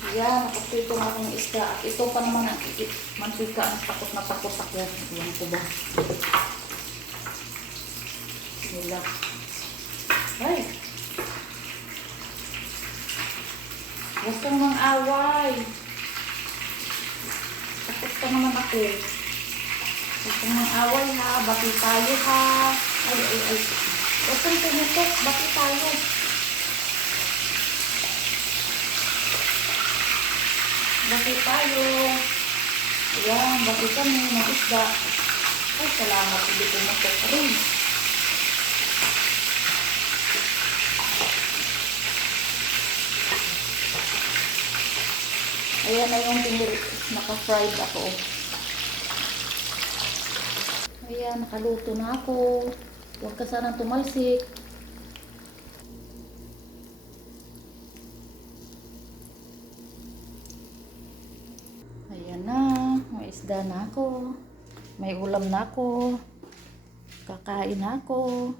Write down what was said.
Yan, nakapito na akong isda. At ito pa naman ang mantika ang takot na takot ako. Yan ko ba? Nila. Ay! Huwag kang away. Takot ka naman ako. Huwag kang mang away ha. Bati tayo ha. Ay, ay, ay. Huwag kang tumutok. Bati tayo. Bati tayo. Ayan, bati kami ng isda. Ay, salamat. Hindi pumutok rin. Ayan na yung pinil, naka-fried ako. Ayan, nakaluto na ako. Huwag ka sanang tumalsik. Ayan na, may isda na ako. May ulam na ako. Kakain na ako.